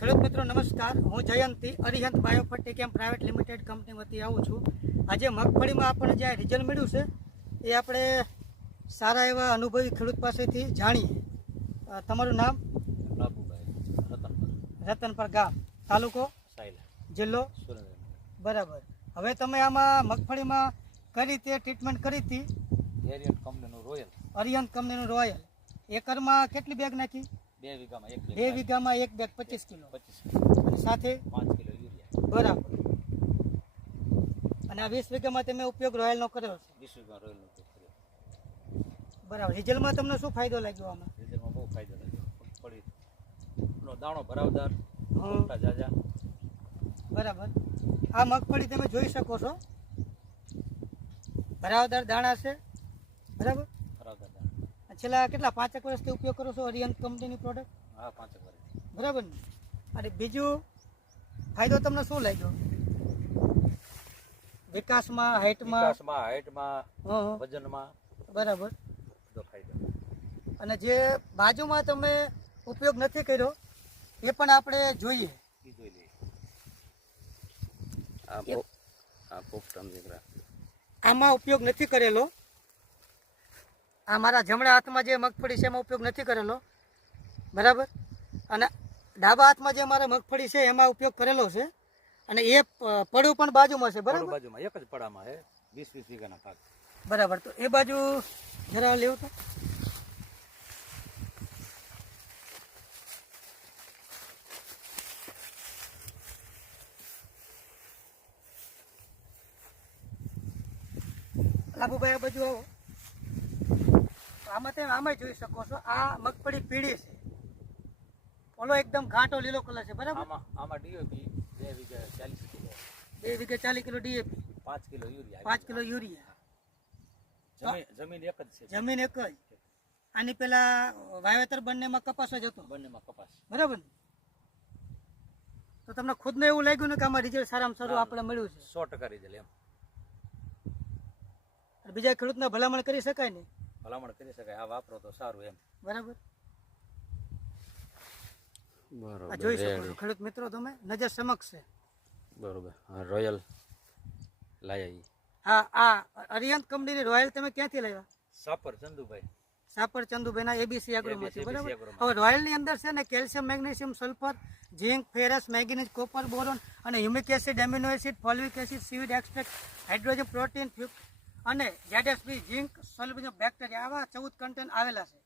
ખેડૂત મિત્રો નમસ્કાર, હું જયંતી અરિહંત બાયોફર્ટિકેમ પ્રાઇવેટ લિમિટેડ કંપની વતી આવું છું. આજે મગફળીમાં આપણને જે રિઝલ્ટ મળ્યું છે એ આપણે સારા એવા અનુભવી ખેડૂત પાસેથી જાણીએ. તમારું નામ? રતનપર ગામ, તાલુકો જિલ્લો બરાબર. હવે તમે આમાં મગફળીમાં કઈ રીતે ટ્રીટમેન્ટ કરી હતી? અરિહંત કંપનીનું રોયલ. એકરમાં કેટલી બેગ નાખી? 2 વીઘામાં 1 બેગ 25 કિલો અને સાથે 5 કિલો યુરિયા. બરાબર. અને આ 20 વીઘામાં તમે ઉપયોગ રોયલનો કર્યો છે? 20 વીઘા રોયલનો ઉપયોગ કર્યો. બરાબર. રિઝલ્ટમાં તમને શું ફાયદો લાગ્યો આમાં? રિઝલ્ટમાં બહુ ફાયદો લાગ્યો. મગફળીનો દાણો ભરાવદાર, મોટા જાજા. બરાબર. આ મગફળી તમે જોઈ શકો છો, ભરાવદાર દાણા છે. બરાબર. ભરાવદાર દાણા. છેલ્લા કેટલા 5 વર્ષથી ઉપયોગ કરો છો અરિહંત કંપનીની પ્રોડક્ટ? હા, 5 વર્ષ. બરાબર ને? અને બીજું ફાયદો તમને શું લાગ્યો? વિકાસમાં, હાઇટમાં, વજનમાં. બરાબર. બધો ફાયદો. અને જે બાજુમાં તમે ઉપયોગ નથી કર્યો એ પણ આપણે જોઈએ. ઈ જોઈ લઈએ. આમાં ઉપયોગ નથી કરેલો. આ મારા જમણા હાથમાં જે મગફળી છે એમાં ઉપયોગ નથી કરેલો. બરાબર. અને ડાબા હાથમાં જે મારા મગફળી છે એમાં ઉપયોગ કરેલો છે. અને એ પડું પણ બાજુમાં છે. બરાબર. બાજુમાં એક જ પડામાં છે, 20 વીઘાના ભાગ. બરાબર. તો એ બાજુ જરા લેવું તો. લાભુભાઈ આ બાજુ આવો. આમાં તમે આમાં જોઈ શકો છો, આ મગફળી પીળી છે, ઓલો એકદમ ઘાટો લીલો કલર છે. બરાબર. આમાં ડીએપી 2 વીઘા 40 કિલો. 2 વીઘા 40 kilo DAP, 5 kilo urea. 5 kilo urea. જમીન એક જ છે. જમીન એક જ. આની પેલા વાવેતર બંનેમાં કપાસ જ હતો. બંનેમાં કપાસ. બરાબર ને? તો તમને ખુદને એવું લાગ્યું ને કે આમાં રિઝલ્ટ સારામાં સારું આપણે મળ્યું છે? 100% રિઝલ્ટ. એમ બીજા ખેડૂતને ભલામણ કરી શકાય ને? ભલામણ કરી શકાય, આ વાપરો તો સારું. એમ બરાબર. બરોબર. જોઈ શકો છો ખેડૂત મિત્રો, તમે નજર સમક્ષ છે. બરોબર. રોયલ લાયા. હા, આ અરિહંત કંપનીની રોયલ તમે ક્યાંથી લાવ્યા? સાપર ચંદુભાઈ. સાપર ચંદુભાઈના એબીસી એગ્રોમાંથી. બરાબર. હવે રોયલની અંદર છે ને કેલ્શિયમ, મેગ્નેશિયમ, સલ્ફર, ઝીંક, ફેરસ, મેંગેનીઝ, કોપર, બોરોન અને humic acid, amino acid, folic acid, seaweed extract, hydrogen, protein અને ZSB, ઝીંક, સોલ્યુબલ બેક્ટેરિયા, આવા 14 કન્ટેન્ટ આવેલા છે.